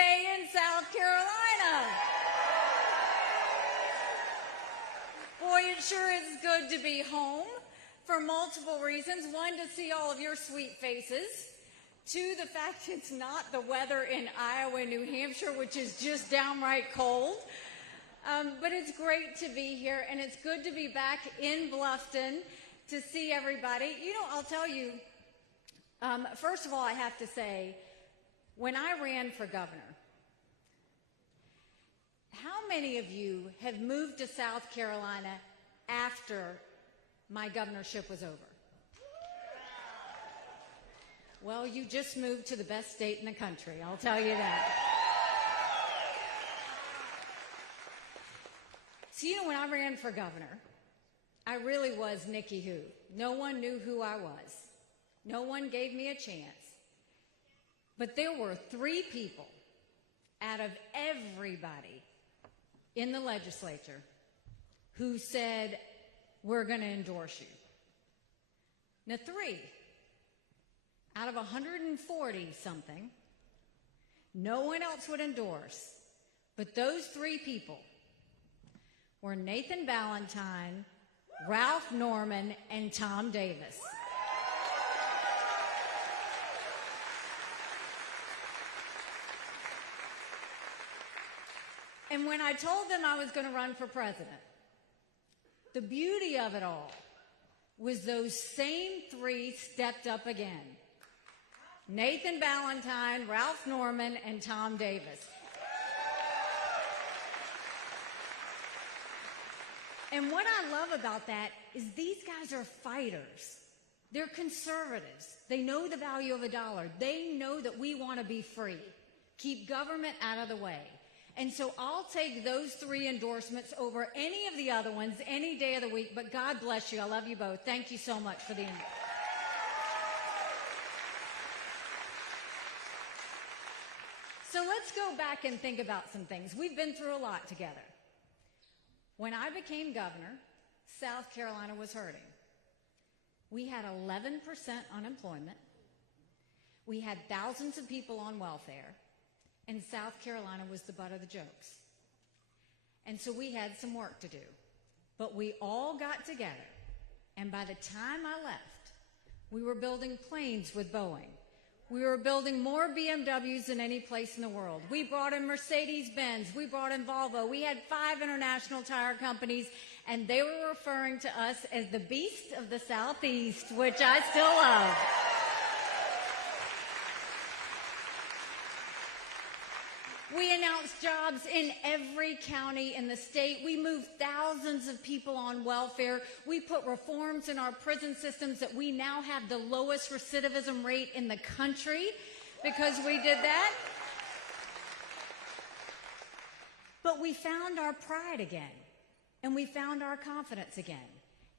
stay in South Carolina. Boy, it sure is good to be home for multiple reasons. One, to see all of your sweet faces. Two, the fact it's not the weather in Iowa and New Hampshire, which is just downright cold. But it's great to be here, and it's good to be back in Bluffton to see everybody. You know, I'll tell you, first of all, I have to say, when I ran for governor, how many of you have moved to South Carolina after my governorship was over? Well, you just moved to the best state in the country, I'll tell you that. So, you know, when I ran for governor, I really was Nikki Who. No one knew who I was. No one gave me a chance. But there were 3 people out of everybody in the legislature who said, we're going to endorse you. Now, 3 out of 140-something, no one else would endorse, but those 3 people were Nathan Ballantyne, Ralph Norman, and Tom Davis. And when I told them I was going to run for president, the beauty of it all was those same 3 stepped up again. Nathan Ballantyne, Ralph Norman, and Tom Davis. And what I love about that is these guys are fighters. They're conservatives. They know the value of a dollar. They know that we want to be free. Keep government out of the way. And so I'll take those 3 endorsements over any of the other ones any day of the week. But God bless you. I love you both. Thank you so much for the endorsement. So let's go back and think about some things. We've been through a lot together. When I became governor, South Carolina was hurting. We had 11% unemployment. We had thousands of people on welfare. And South Carolina was the butt of the jokes. And so we had some work to do. But we all got together. And by the time I left, we were building planes with Boeing. We were building more BMWs than any place in the world. We brought in Mercedes-Benz. We brought in Volvo. We had 5 international tire companies, and they were referring to us as the beast of the Southeast, which I still love. We announced jobs in every county in the state. We moved thousands of people on welfare. We put reforms in our prison systems that we now have the lowest recidivism rate in the country because we did that. But we found our pride again, and we found our confidence again,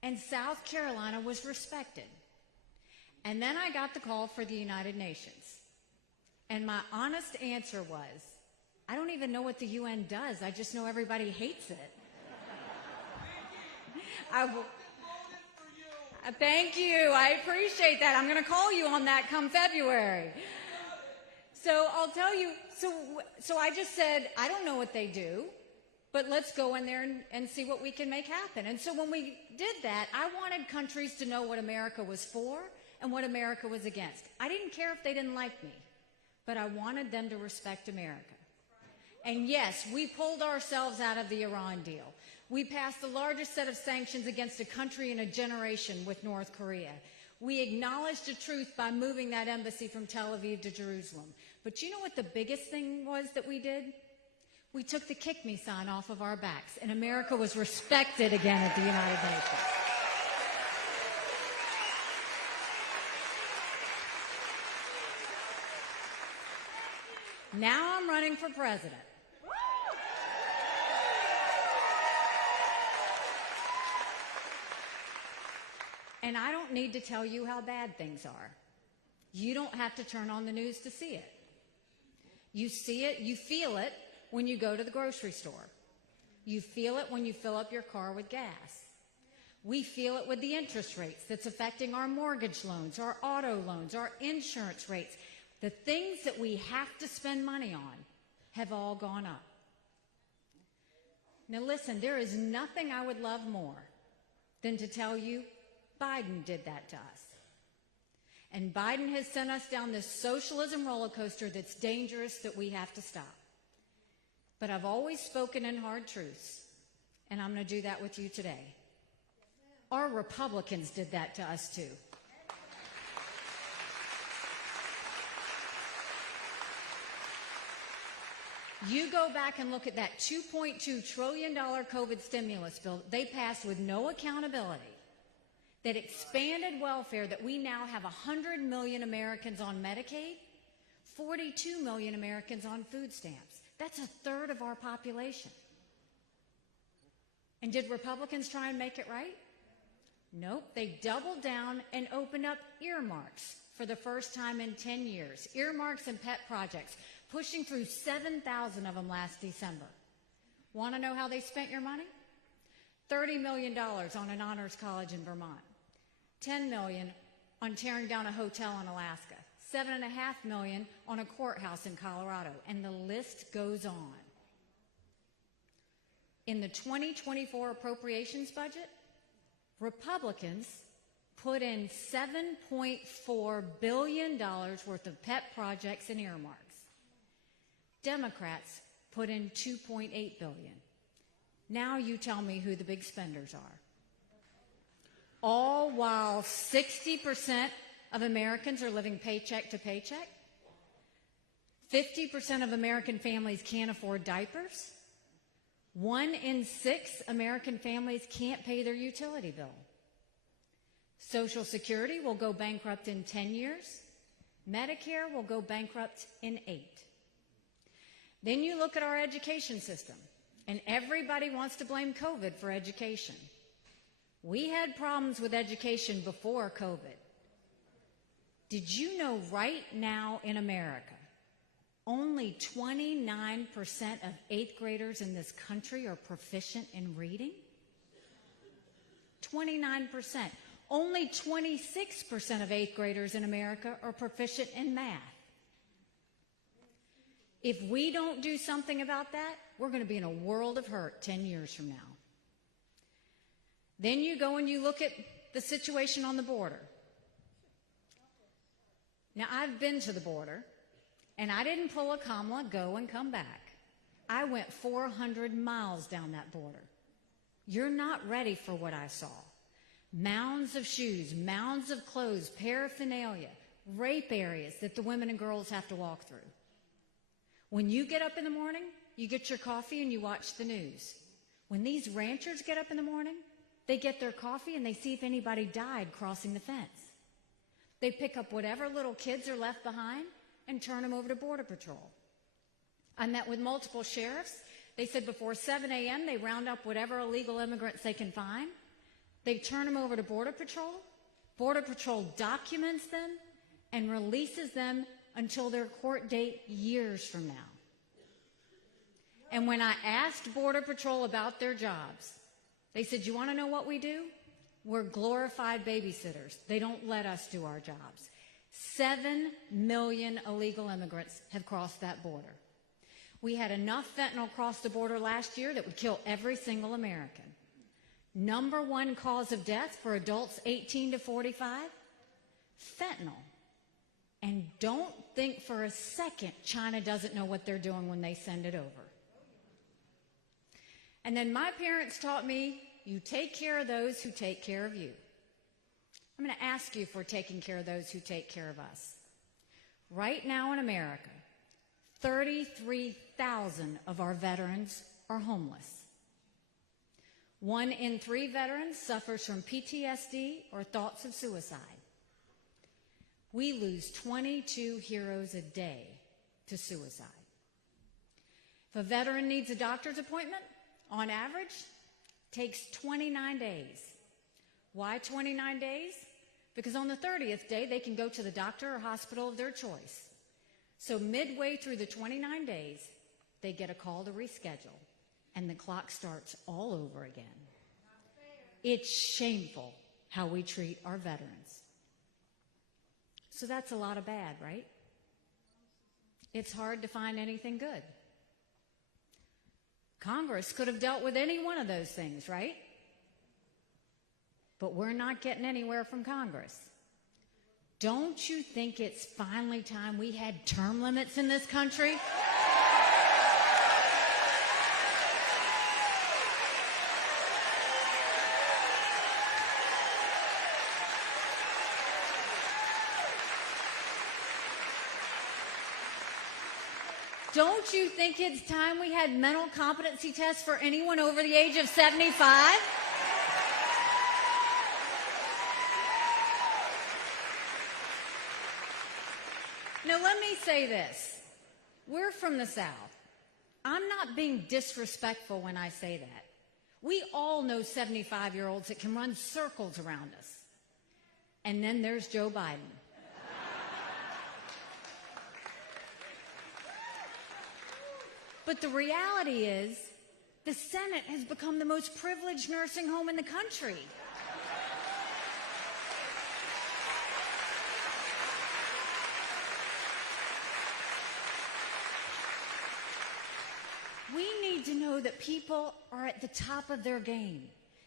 and South Carolina was respected. And then I got the call for the United Nations, and my honest answer was, I don't even know what the UN does. I just know everybody hates it. Thank you. I appreciate that. I'm going to call you on that come February. So I'll tell you, so I just said, I don't know what they do, but let's go in there and see what we can make happen. And so when we did that, I wanted countries to know what America was for and what America was against. I didn't care if they didn't like me, but I wanted them to respect America. And yes, we pulled ourselves out of the Iran deal. We passed the largest set of sanctions against a country in a generation with North Korea. We acknowledged the truth by moving that embassy from Tel Aviv to Jerusalem. But you know what the biggest thing was that we did? We took the kick me sign off of our backs, and America was respected again at the United Nations. Now I'm running for president. And I don't need to tell you how bad things are. You don't have to turn on the news to see it. You see it, you feel it when you go to the grocery store. You feel it when you fill up your car with gas. We feel it with the interest rates that's affecting our mortgage loans, our auto loans, our insurance rates, the things that we have to spend money on. have all gone up. Now listen, there is nothing I would love more than to tell you Biden did that to us. And Biden has sent us down this socialism roller coaster that's dangerous, that we have to stop. But I've always spoken in hard truths, and I'm going to do that with you today. Our Republicans did that to us too. You go back and look at that $2.2 trillion COVID stimulus bill they passed with no accountability, that expanded welfare, that we now have 100 million Americans on Medicaid, 42 million Americans on food stamps. That's a third of our population. And did Republicans try and make it right? Nope. They doubled down and opened up earmarks for the first time in 10 years. Earmarks and pet projects, pushing through 7,000 of them last December. Want to know how they spent your money? $30 million on an honors college in Vermont. $10 million on tearing down a hotel in Alaska. $7.5 million on a courthouse in Colorado. And the list goes on. In the 2024 appropriations budget, Republicans put in $7.4 billion worth of pet projects and earmarks. Democrats put in $2.8 billion. Now you tell me who the big spenders are. All while 60% of Americans are living paycheck to paycheck. 50% of American families can't afford diapers. 1 in 6 American families can't pay their utility bill. Social Security will go bankrupt in 10 years. Medicare will go bankrupt in 8. Then you look at our education system, and everybody wants to blame COVID for education. We had problems with education before COVID. Did you know right now in America, only 29% of 8th graders in this country are proficient in reading? 29%. Only 26% of 8th graders in America are proficient in math. If we don't do something about that, we're going to be in a world of hurt 10 years from now. Then you go and you look at the situation on the border. Now, I've been to the border, and I didn't pull a Kamala, go and come back. I went 400 miles down that border. You're not ready for what I saw. Mounds of shoes, mounds of clothes, paraphernalia, rape areas that the women and girls have to walk through. When you get up in the morning, you get your coffee and you watch the news. When these ranchers get up in the morning, they get their coffee and they see if anybody died crossing the fence. They pick up whatever little kids are left behind and turn them over to Border Patrol. I met with multiple sheriffs. They said before 7 a.m. they round up whatever illegal immigrants they can find. They turn them over to Border Patrol. Border Patrol documents them and releases them until their court date years from now. And when I asked Border Patrol about their jobs, they said, you want to know what we do? We're glorified babysitters. They don't let us do our jobs. 7 million illegal immigrants have crossed that border. We had enough fentanyl cross the border last year that would kill every single American. Number 1 cause of death for adults 18 to 45? Fentanyl. And don't think for a second China doesn't know what they're doing when they send it over. And then my parents taught me, you take care of those who take care of you. I'm going to ask you if we're taking care of those who take care of us. Right now in America, 33,000 of our veterans are homeless. 1 in 3 veterans suffers from PTSD or thoughts of suicide. We lose 22 heroes a day to suicide. If a veteran needs a doctor's appointment, on average, takes 29 days. Why 29 days? Because on the 30th day, they can go to the doctor or hospital of their choice. So midway through the 29 days, they get a call to reschedule, and the clock starts all over again. It's shameful how we treat our veterans. So that's a lot of bad, right? It's hard to find anything good. Congress could have dealt with any one of those things, right? But we're not getting anywhere from Congress. Don't you think it's finally time we had term limits in this country? Don't you think it's time we had mental competency tests for anyone over the age of 75? Now, let me say this. We're from the South. I'm not being disrespectful when I say that. We all know 75-year-olds that can run circles around us. And then there's Joe Biden. But the reality is, the Senate has become the most privileged nursing home in the country. We need to know that people are at the top of their game.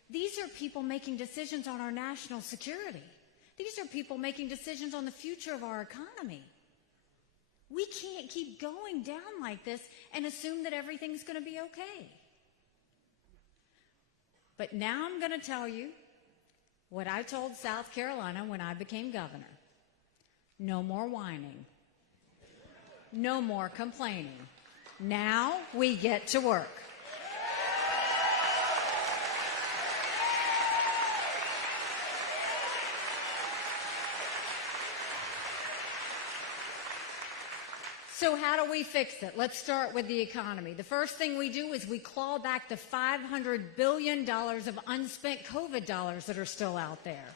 These are people making decisions on our national security. These are people making decisions on the future of our economy. We can't keep going down like this and assume that everything's going to be okay. But now I'm going to tell you what I told South Carolina when I became governor. No more whining. No more complaining. Now we get to work. So how do we fix it? Let's start with the economy. The first thing we do is we claw back the $500 billion of unspent COVID dollars that are still out there.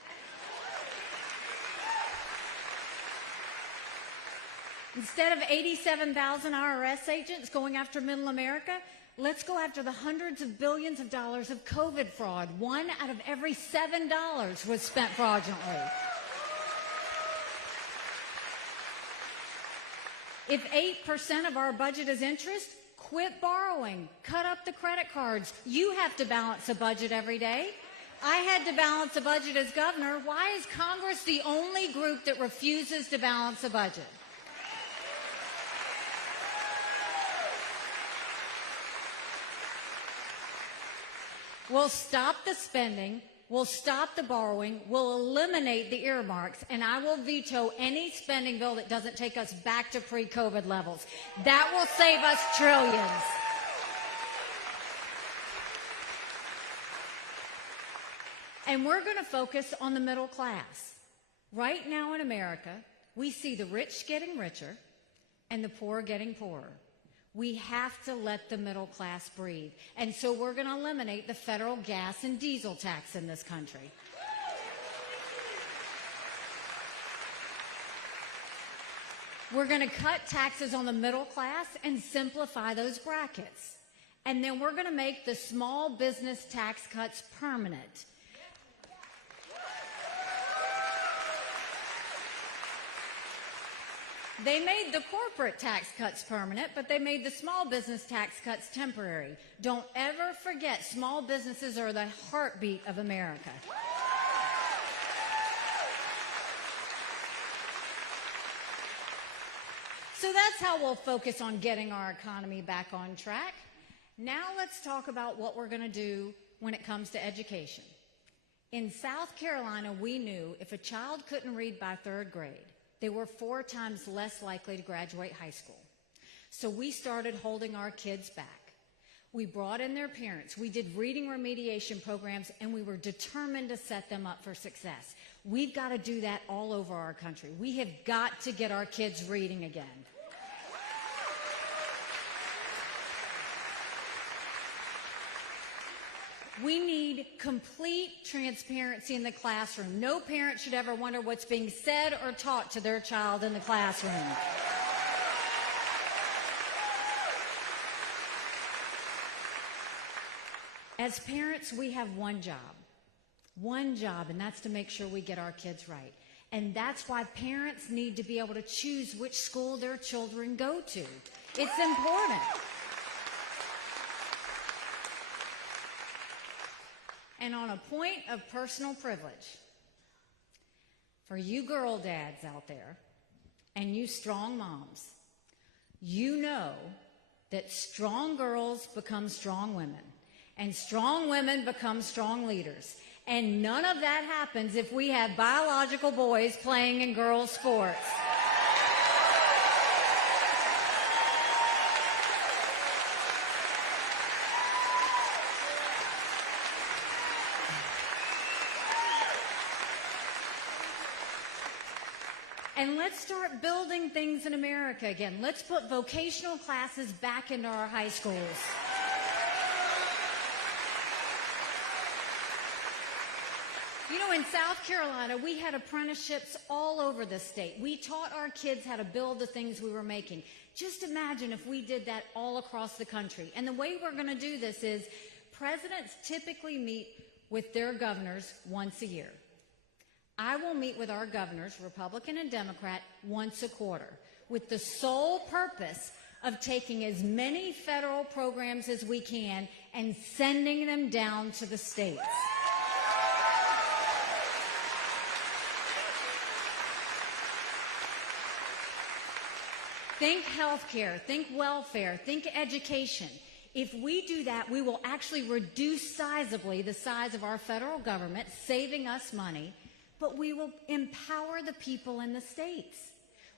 Instead of 87,000 IRS agents going after middle America, let's go after the hundreds of billions of dollars of COVID fraud. 1 out of every $7 was spent fraudulently. If 8% of our budget is interest, quit borrowing. Cut up the credit cards. You have to balance a budget every day. I had to balance a budget as governor. Why is Congress the only group that refuses to balance a budget? We'll stop the spending. We'll stop the borrowing, we'll eliminate the earmarks, and I will veto any spending bill that doesn't take us back to pre-COVID levels. That will save us trillions. And we're going to focus on the middle class. Right now in America, we see the rich getting richer and the poor getting poorer. We have to let the middle class breathe. And so we're going to eliminate the federal gas and diesel tax in this country. We're going to cut taxes on the middle class and simplify those brackets. And then we're going to make the small business tax cuts permanent. They made the corporate tax cuts permanent, but they made the small business tax cuts temporary. Don't ever forget, small businesses are the heartbeat of America. So that's how we'll focus on getting our economy back on track. Now let's talk about what we're going to do when it comes to education. In South Carolina, we knew if a child couldn't read by 3rd grade, they were 4 times less likely to graduate high school. So we started holding our kids back. We brought in their parents. We did reading remediation programs, and we were determined to set them up for success. We've got to do that all over our country. We have got to get our kids reading again. We need complete transparency in the classroom. No parent should ever wonder what's being said or taught to their child in the classroom. As parents, we have one job, and that's to make sure we get our kids right. And that's why parents need to be able to choose which school their children go to. It's important. And on a point of personal privilege, for you girl dads out there and you strong moms, you know that strong girls become strong women and strong women become strong leaders. And none of that happens if we have biological boys playing in girls' sports. And let's start building things in America again. Let's put vocational classes back into our high schools. You know, in South Carolina, we had apprenticeships all over the state. We taught our kids how to build the things we were making. Just imagine if we did that all across the country. And the way we're going to do this is presidents typically meet with their governors once a year. I will meet with our governors, Republican and Democrat, once a quarter, with the sole purpose of taking as many federal programs as we can and sending them down to the states. Think healthcare, think welfare, think education. If we do that, we will actually reduce sizably the size of our federal government, saving us money, but we will empower the people in the states.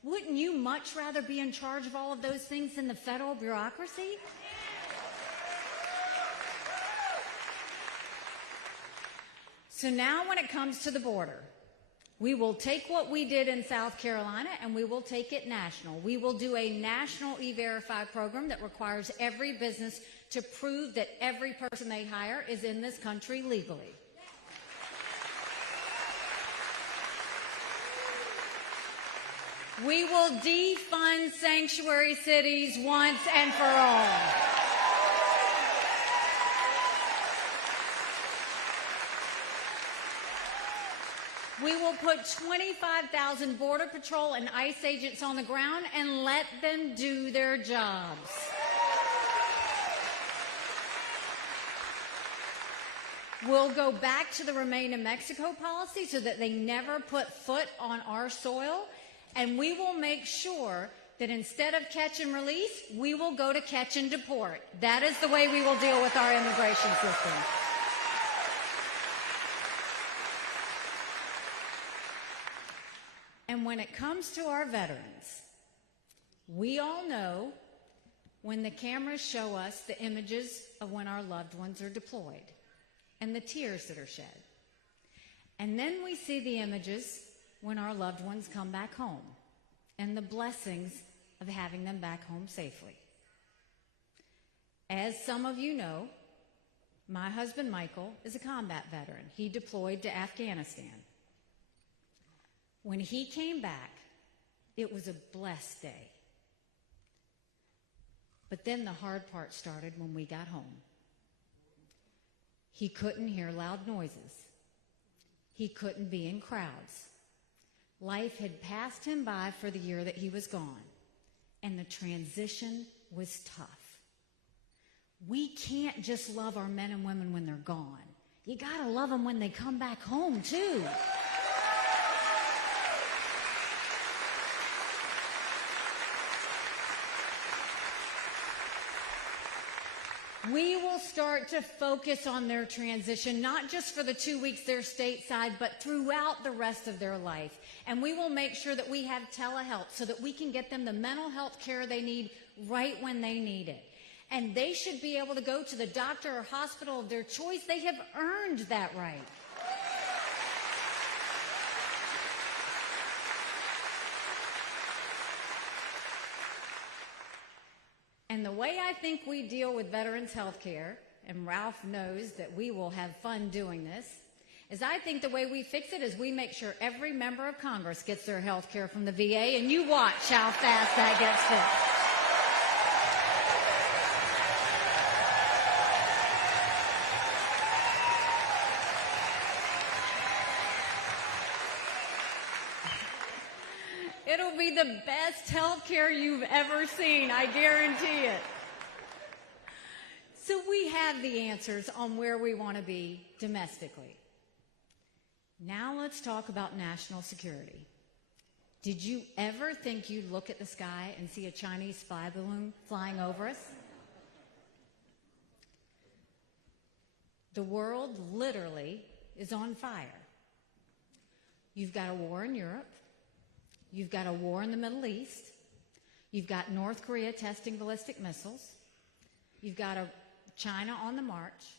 Wouldn't you much rather be in charge of all of those things than the federal bureaucracy? So now when it comes to the border, we will take what we did in South Carolina and we will take it national. We will do a national E-Verify program that requires every business to prove that every person they hire is in this country legally. We will defund sanctuary cities once and for all. We will put 25,000 Border Patrol and ICE agents on the ground and let them do their jobs. We'll go back to the Remain in Mexico policy so that they never put foot on our soil. And we will make sure that instead of catch and release, we will go to catch and deport. That is the way we will deal with our immigration system. And when it comes to our veterans, we all know when the cameras show us the images of when our loved ones are deployed and the tears that are shed. And then we see the images when our loved ones come back home and the blessings of having them back home safely. As some of you know, my husband Michael is a combat veteran. He deployed to Afghanistan. When he came back, it was a blessed day. But then the hard part started when we got home. He couldn't hear loud noises. He couldn't be in crowds. Life had passed him by for the year that he was gone, and the transition was tough. We can't just love our men and women when they're gone. You gotta love them when they come back home, too. We will start to focus on their transition, not just for the 2 weeks they're stateside, but throughout the rest of their life. And we will make sure that we have telehealth so that we can get them the mental health care they need right when they need it. And they should be able to go to the doctor or hospital of their choice. They have earned that right. And the way I think we deal with veterans' health care, and Ralph knows that we will have fun doing this, is I think the way we fix it is we make sure every member of Congress gets their health care from the VA, and you watch how fast that gets fixed. It'll be the best health care you've ever seen, I guarantee it. So we have have the answers on where we want to be domestically. Now let's talk about national security. Did you ever think you'd look at the sky and see a Chinese spy balloon flying over us? The world literally is on fire. You've got a war in Europe. You've got a war in the Middle East. You've got North Korea testing ballistic missiles. You've got China on the march.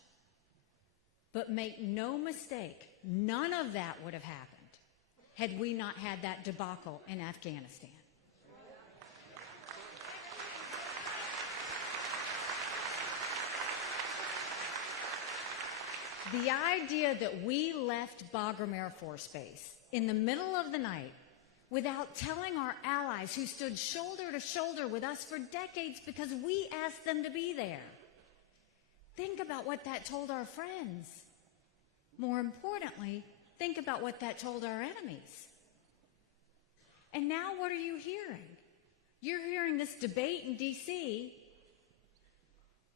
But make no mistake, none of that would have happened had we not had that debacle in Afghanistan. The idea that we left Bagram Air Force Base in the middle of the night without telling our allies who stood shoulder to shoulder with us for decades because we asked them to be there. Think about what that told our friends. More importantly, think about what that told our enemies. And now what are you hearing? You're hearing this debate in D.C.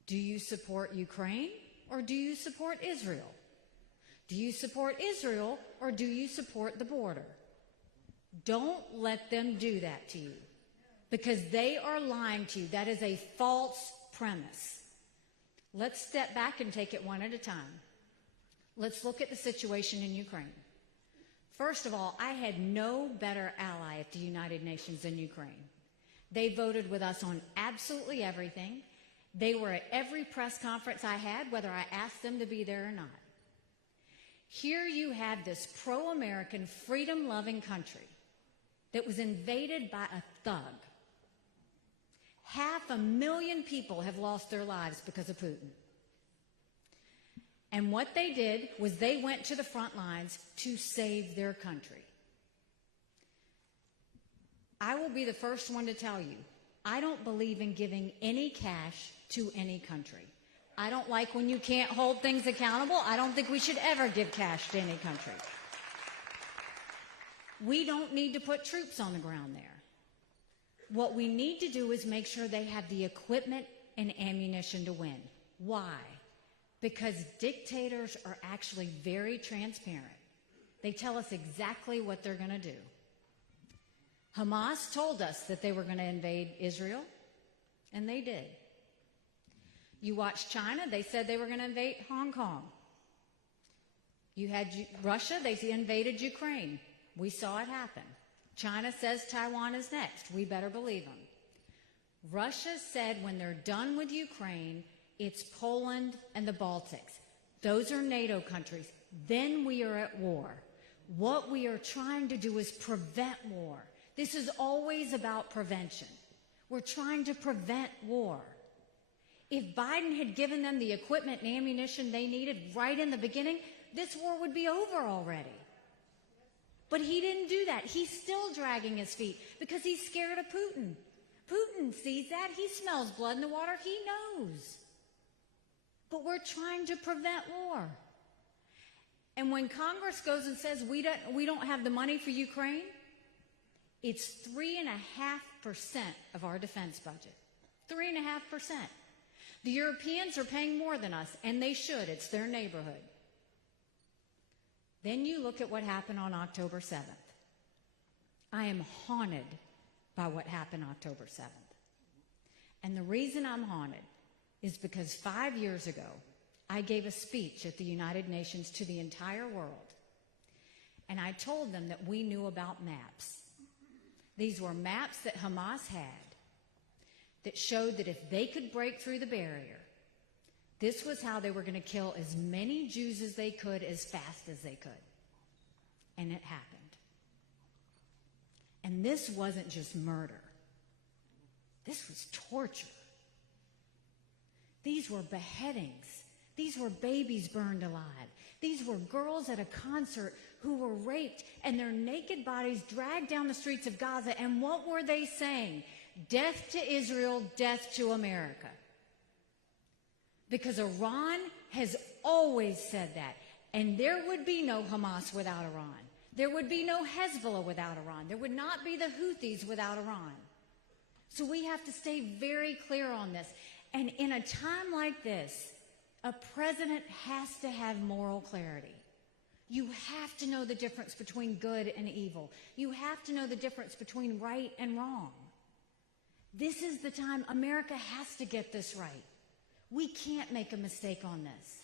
Do you support Ukraine or do you support Israel? Do you support Israel or do you support the border? Don't let them do that to you because they are lying to you. That is a false premise. Let's step back and take it one at a time. Let's look at the situation in Ukraine. First of all, I had no better ally at the United Nations than Ukraine. They voted with us on absolutely everything. They were at every press conference I had, whether I asked them to be there or not. Here you have this pro-American, freedom-loving country that was invaded by a thug. 500,000 people have lost their lives because of Putin. And what they did was they went to the front lines to save their country. I will be the first one to tell you, I don't believe in giving any cash to any country. I don't like when you can't hold things accountable. I don't think we should ever give cash to any country. We don't need to put troops on the ground there. What we need to do is make sure they have the equipment and ammunition to win. Why? Because dictators are actually very transparent. They tell us exactly what they're going to do. Hamas told us that they were going to invade Israel, and they did. You watch China, they said they were going to invade Hong Kong. You had Russia, they invaded Ukraine. We saw it happen. China says Taiwan is next. We better believe them. Russia said when they're done with Ukraine, it's Poland and the Baltics. Those are NATO countries. Then we are at war. What we are trying to do is prevent war. This is always about prevention. We're trying to prevent war. If Biden had given them the equipment and ammunition they needed right in the beginning, this war would be over already. But he didn't do that. He's still dragging his feet because he's scared of Putin. Putin sees that. He smells blood in the water. He knows. But we're trying to prevent war. And when Congress goes and says we don't have the money for Ukraine, it's 3.5% of our defense budget. 3.5%. The Europeans are paying more than us, and they should. It's their neighborhood. Then you look at what happened on October 7th. I am haunted by what happened October 7th. And the reason I'm haunted is because 5 years ago, I gave a speech at the United Nations to the entire world. And I told them that we knew about maps. These were maps that Hamas had that showed that if they could break through the barrier, this was how they were going to kill as many Jews as they could as fast as they could. And it happened. And this wasn't just murder. This was torture. These were beheadings. These were babies burned alive. These were girls at a concert who were raped and their naked bodies dragged down the streets of Gaza. And what were they saying? Death to Israel, death to America. Because Iran has always said that. And there would be no Hamas without Iran. There would be no Hezbollah without Iran. There would not be the Houthis without Iran. So we have to stay very clear on this. And in a time like this, A president has to have moral clarity. You have to know the difference between good and evil. You have to know the difference between right and wrong. This is the time America has to get this right. We can't make a mistake on this.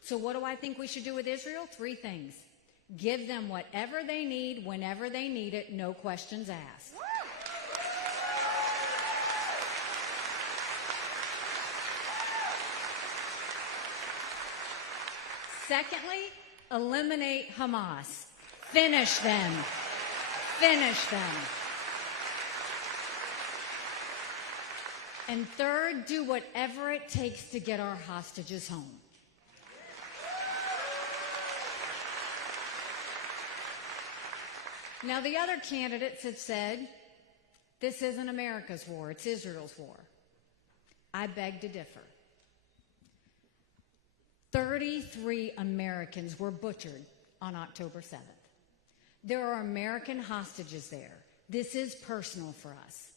So what do I think we should do with Israel? 3 things. Give them whatever they need, whenever they need it, no questions asked. Secondly, eliminate Hamas. Finish them. Finish them. And third, do whatever it takes to get our hostages home. Now, the other candidates have said, this isn't America's war, it's Israel's war. I beg to differ. 33 Americans were butchered on October 7th. There are American hostages there. This is personal for us.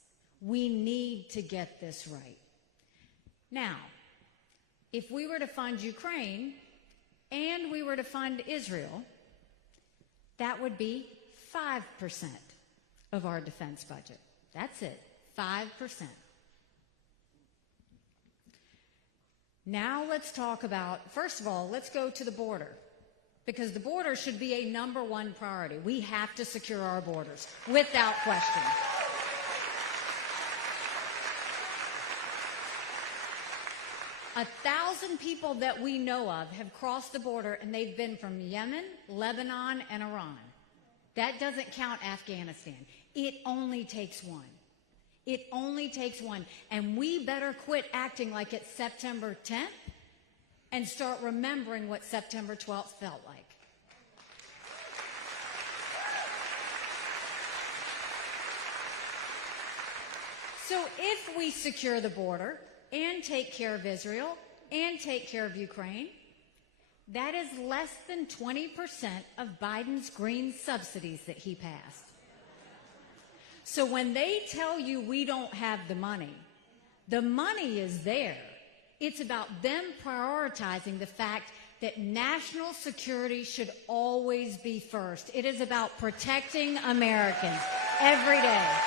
We need to get this right. Now, if we were to fund Ukraine and we were to fund Israel, that would be 5% of our defense budget. That's it, 5%. Now let's talk about, first of all, let's go to the border, because the border should be a #1 priority. We have to secure our borders, without question. A 1,000 people that we know of have crossed the border, and they've been from Yemen, Lebanon, and Iran. That doesn't count Afghanistan. It only takes one. It only takes one. And we better quit acting like it's September 10th and start remembering what September 12th felt like. So if we secure the border and take care of Israel and take care of Ukraine, that is less than 20% of Biden's green subsidies that he passed. So when they tell you we don't have the money is there. It's about them prioritizing the fact that national security should always be first. It is about protecting Americans every day.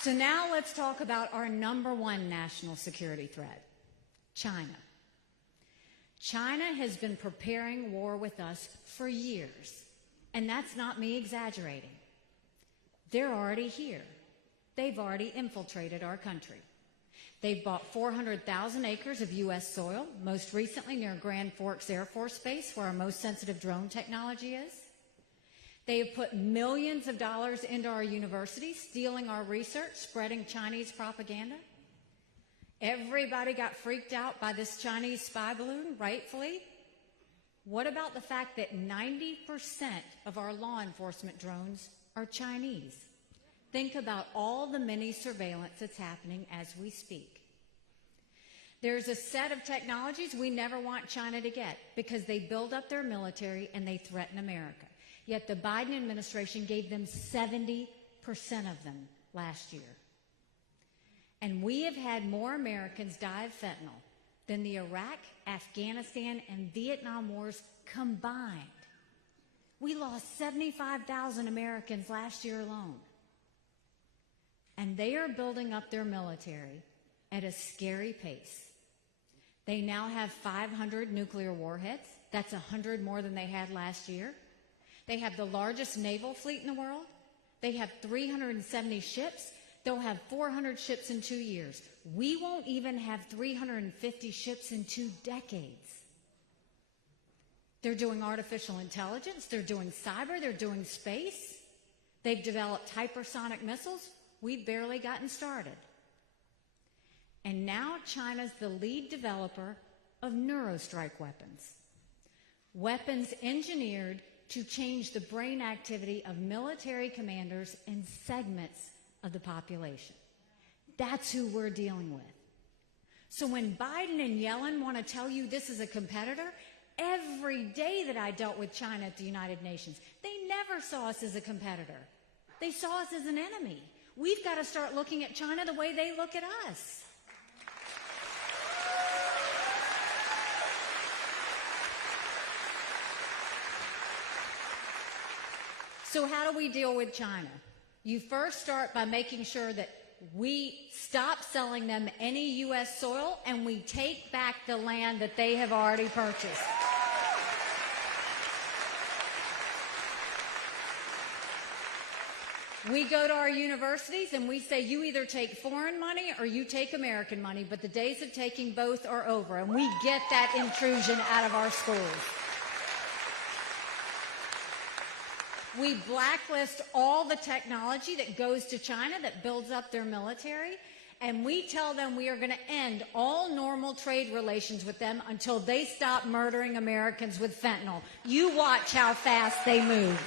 So now let's talk about our #1 national security threat, China. China has been preparing war with us for years, and that's not me exaggerating. They're already here. They've already infiltrated our country. They've bought 400,000 acres of U.S. soil, most recently near Grand Forks Air Force Base, where our most sensitive drone technology is. They have put millions of dollars into our universities, stealing our research, spreading Chinese propaganda. Everybody got freaked out by this Chinese spy balloon, rightfully. What about the fact that 90% of our law enforcement drones are Chinese? Think about all the mini surveillance that's happening as we speak. There's a set of technologies we never want China to get because they build up their military and they threaten America. Yet the Biden administration gave them 70% of them last year. And we have had more Americans die of fentanyl than the Iraq, Afghanistan, and Vietnam wars combined. We lost 75,000 Americans last year alone. And they are building up their military at a scary pace. They now have 500 nuclear warheads. That's 100 more than they had last year. They have the largest naval fleet in the world. They have 370 ships. They'll have 400 ships in 2 years. We won't even have 350 ships in 2 decades. They're doing artificial intelligence. They're doing cyber. They're doing space. They've developed hypersonic missiles. We've barely gotten started. And now China's the lead developer of neurostrike weapons. Weapons engineered to change the brain activity of military commanders and segments of the population. That's who we're dealing with. So when Biden and Yellen want to tell you this is a competitor, every day that I dealt with China at the United Nations, they never saw us as a competitor. They saw us as an enemy. We've got to start looking at China the way they look at us. So how do we deal with China? You first start by making sure that we stop selling them any U.S. soil and we take back the land that they have already purchased. We go to our universities and we say, you either take foreign money or you take American money, but the days of taking both are over, and we get that intrusion out of our schools. We blacklist all the technology that goes to China that builds up their military, and we tell them we are going to end all normal trade relations with them until they stop murdering Americans with fentanyl. You watch how fast they move.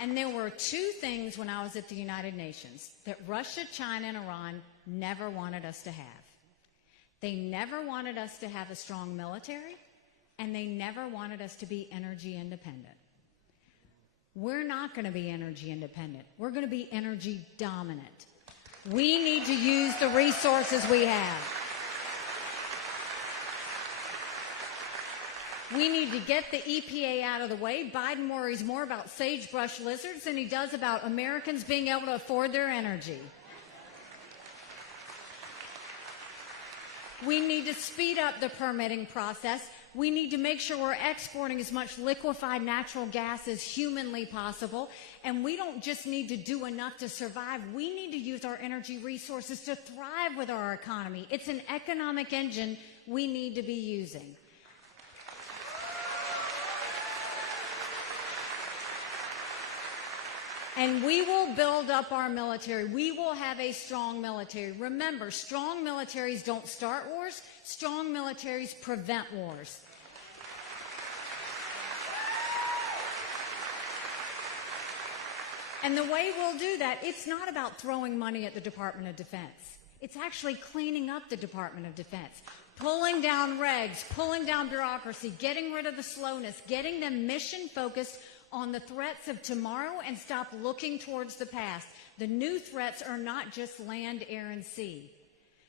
And there were two things when I was at the United Nations that Russia, China, and Iran never wanted us to have. They never wanted us to have a strong military, and they never wanted us to be energy independent. We're not going to be energy independent. We're going to be energy dominant. We need to use the resources we have. We need to get the EPA out of the way. Biden worries more about sagebrush lizards than he does about Americans being able to afford their energy. We need to speed up the permitting process. We need to make sure we're exporting as much liquefied natural gas as humanly possible. And we don't just need to do enough to survive. We need to use our energy resources to thrive with our economy. It's an economic engine we need to be using. And we will build up our military. We will have a strong military. Remember, strong militaries don't start wars. Strong militaries prevent wars. And the way we'll do that, it's not about throwing money at the Department of Defense. It's actually cleaning up the Department of Defense, pulling down regs, pulling down bureaucracy, getting rid of the slowness, getting them mission-focused on the threats of tomorrow and stop looking towards the past. The new threats are not just land, air, and sea.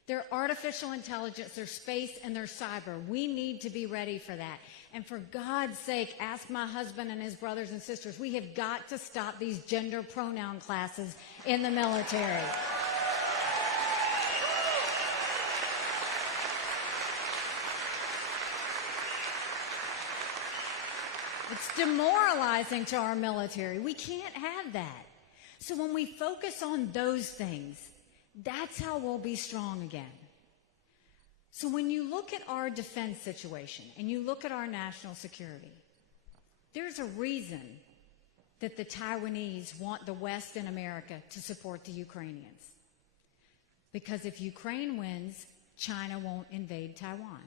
They're artificial intelligence, they're space, and they're cyber. We need to be ready for that. And for God's sake, ask my husband and his brothers and sisters, we have got to stop these gender pronoun classes in the military. It's demoralizing to our military. We can't have that. So when we focus on those things, that's how we'll be strong again. So when you look at our defense situation and you look at our national security, there's a reason that the Taiwanese want the West and America to support the Ukrainians. Because if Ukraine wins, China won't invade Taiwan.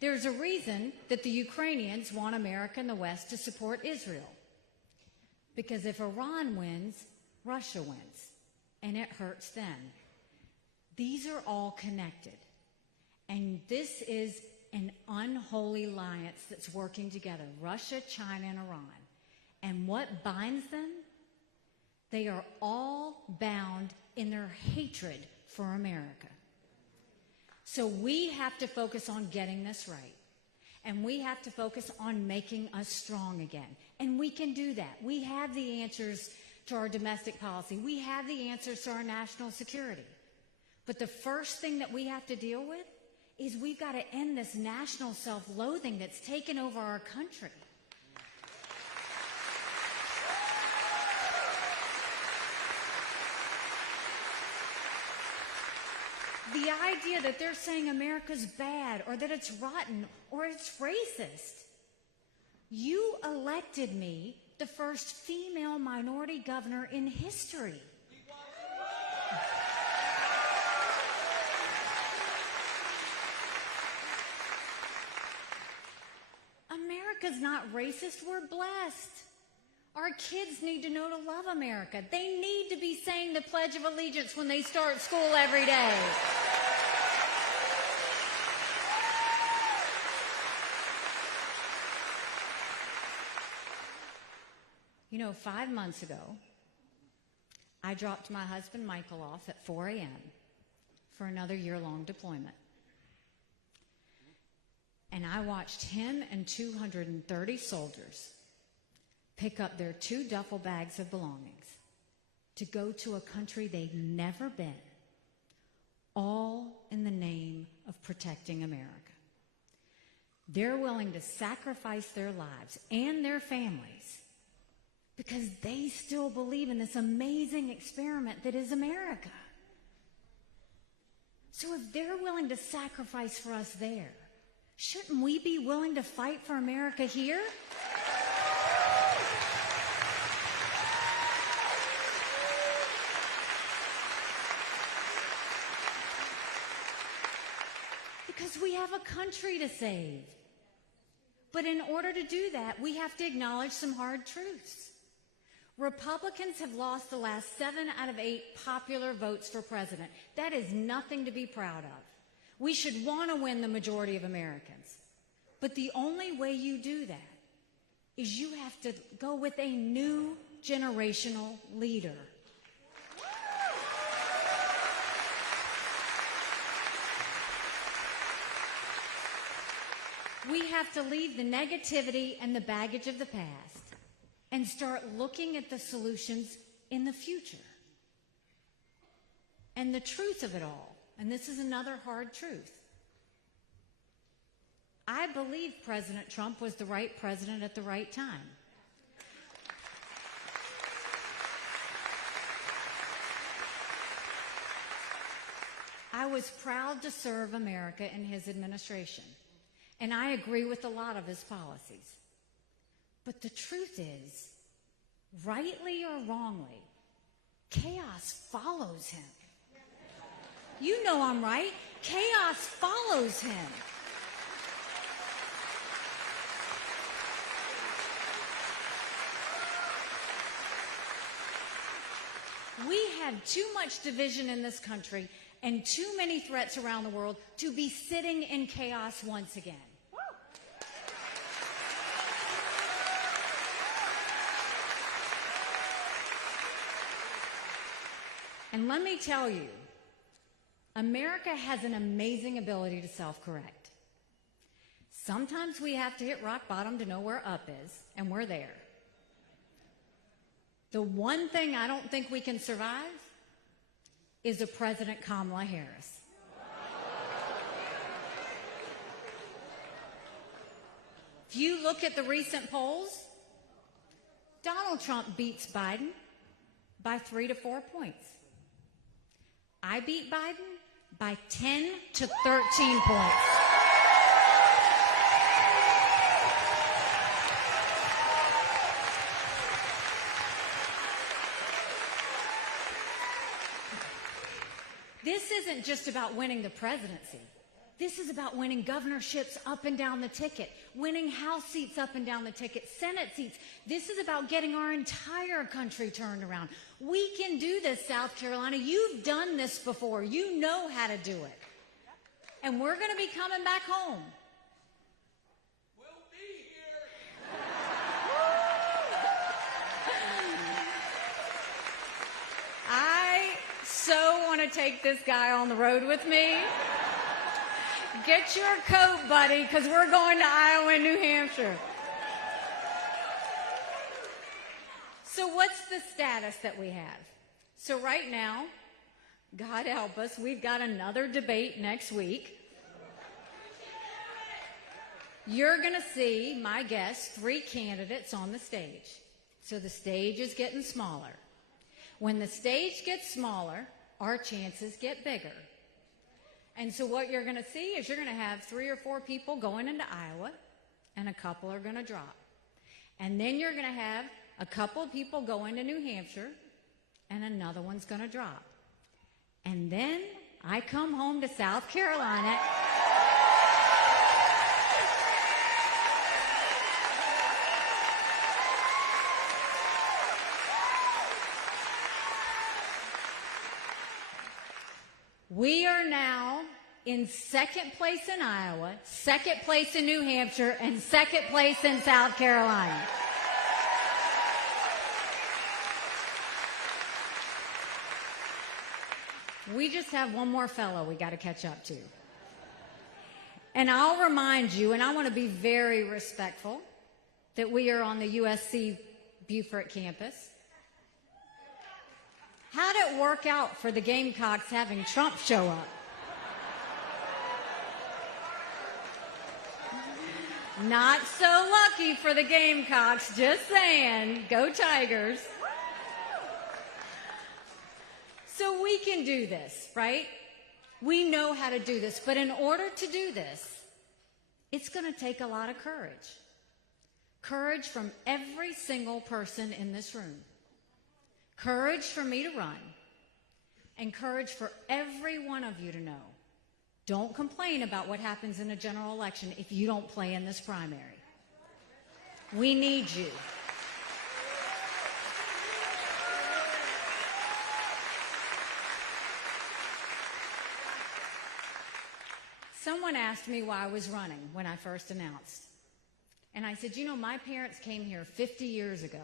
There's a reason that the Ukrainians want America and the West to support Israel. Because if Iran wins, Russia wins, and it hurts them. These are all connected. And this is an unholy alliance that's working together, Russia, China, and Iran. And what binds them? They are all bound in their hatred for America. So we have to focus on getting this right. And we have to focus on making us strong again. And we can do that. We have the answers to our domestic policy. We have the answers to our national security. But the first thing that we have to deal with is we've got to end this national self-loathing that's taken over our country. The idea that they're saying America's bad or that it's rotten or it's racist. You elected me the first female minority governor in history. America's not racist, we're blessed. Our kids need to know to love America. They need to be saying the Pledge of Allegiance when they start school every day. You know, 5 months ago, I dropped my husband Michael off at 4 a.m. for another year-long deployment. And I watched him and 230 soldiers pick up their 2 duffel bags of belongings to go to a country they'd never been, all in the name of protecting America. They're willing to sacrifice their lives and their families because they still believe in this amazing experiment that is America. So if they're willing to sacrifice for us there, shouldn't we be willing to fight for America here? Because we have a country to save. But in order to do that, we have to acknowledge some hard truths. Republicans have lost the last 7 out of 8 popular votes for president. That is nothing to be proud of. We should want to win the majority of Americans. But the only way you do that is you have to go with a new generational leader. We have to leave the negativity and the baggage of the past and start looking at the solutions in the future. And the truth of it all, and this is another hard truth, I believe President Trump was the right president at the right time. I was proud to serve America in his administration, and I agree with a lot of his policies. But the truth is, rightly or wrongly, chaos follows him. You know I'm right. Chaos follows him. We have too much division in this country and too many threats around the world to be sitting in chaos once again. And let me tell you, America has an amazing ability to self-correct. Sometimes we have to hit rock bottom to know where up is, and we're there. The one thing I don't think we can survive is a President Kamala Harris. If you look at the recent polls, Donald Trump beats Biden by 3 to 4 points. I beat Biden by 10 to 13 points. This isn't just about winning the presidency. This is about winning governorships up and down the ticket, winning House seats up and down the ticket, Senate seats. This is about getting our entire country turned around. We can do this, South Carolina. You've done this before. You know how to do it. And we're going to be coming back home. We'll be here. I so want to take this guy on the road with me. Get your coat, buddy, because we're going to Iowa and New Hampshire. So what's the status that we have? So right now, God help us, we've got another debate next week. You're going to see, my guess, 3 candidates on the stage. So the stage is getting smaller. When the stage gets smaller, our chances get bigger. And so what you're going to see is you're going to have 3 or 4 people going into Iowa, and a couple are going to drop. And then you're going to have a couple of people go into New Hampshire, and another one's going to drop. And then I come home to South Carolina. We are now in 2nd place in Iowa, 2nd place in New Hampshire, and 2nd place in South Carolina. We just have one more fellow we got to catch up to. And I'll remind you, and I want to be very respectful, that we are on the USC Beaufort campus. How'd it work out for the Gamecocks having Trump show up? Not so lucky for the Gamecocks, just saying. Go Tigers. So we can do this, right? We know how to do this. But in order to do this, it's going to take a lot of courage. Courage from every single person in this room. Courage for me to run. And courage for every one of you to know. Don't complain about what happens in a general election if you don't play in this primary. We need you. Someone asked me why I was running when I first announced. And I said, you know, my parents came here 50 years ago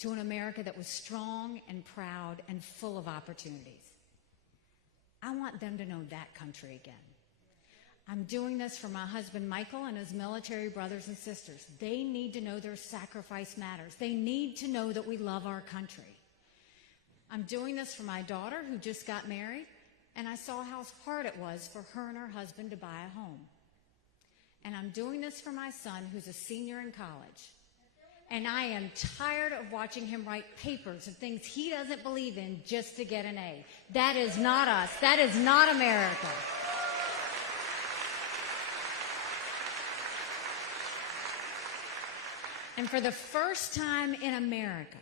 to an America that was strong and proud and full of opportunities. I want them to know that country again. I'm doing this for my husband, Michael, and his military brothers and sisters. They need to know their sacrifice matters. They need to know that we love our country. I'm doing this for my daughter, who just got married, and I saw how hard it was for her and her husband to buy a home. And I'm doing this for my son, who's a senior in college. And I am tired of watching him write papers of things he doesn't believe in just to get an A. That is not us. That is not America. And for the first time in America,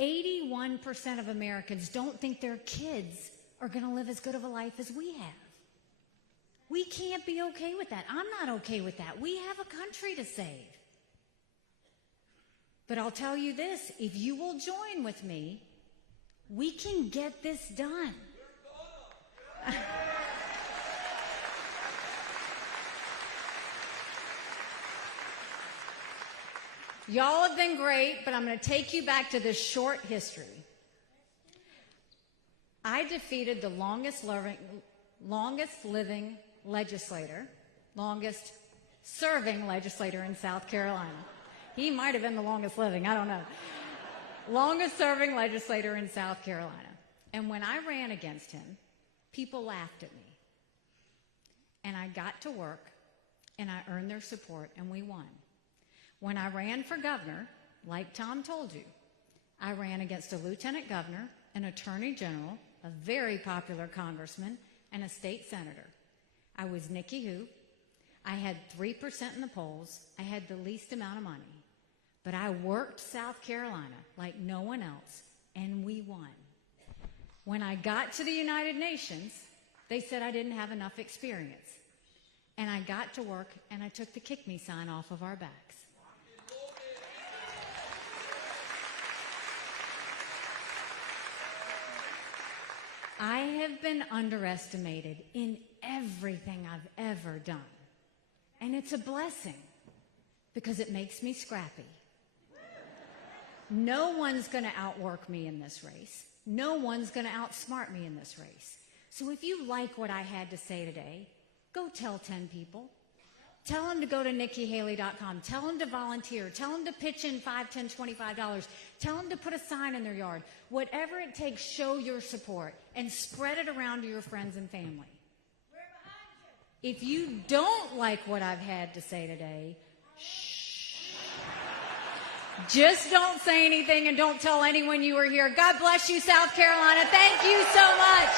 81% of Americans don't think their kids are going to live as good of a life as we have. We can't be okay with that. I'm not okay with that. We have a country to save. But I'll tell you this, if you will join with me, we can get this done. Y'all have been great, but I'm going to take you back to this short history. I defeated the longest serving legislator in South Carolina. He might have been the longest living, I don't know. Longest serving legislator in South Carolina. And when I ran against him, people laughed at me. And I got to work, and I earned their support, and we won. When I ran for governor, like Tom told you, I ran against a lieutenant governor, an attorney general, a very popular congressman, and a state senator. I was Nikki who? I had 3% in the polls. I had the least amount of money. But I worked South Carolina like no one else, and we won. When I got to the United Nations, they said I didn't have enough experience. And I got to work, and I took the kick me sign off of our backs. I have been underestimated in everything I've ever done. And it's a blessing because it makes me scrappy. No one's going to outwork me in this race. No one's going to outsmart me in this race. So if you like what I had to say today, go tell 10 people. Tell them to go to NikkiHaley.com. Tell them to volunteer. Tell them to pitch in $5, $10, $25. Tell them to put a sign in their yard. Whatever it takes, show your support and spread it around to your friends and family. If you don't like what I've had to say today, shh. Just don't say anything and don't tell anyone you were here. God bless you, South Carolina. Thank you so much.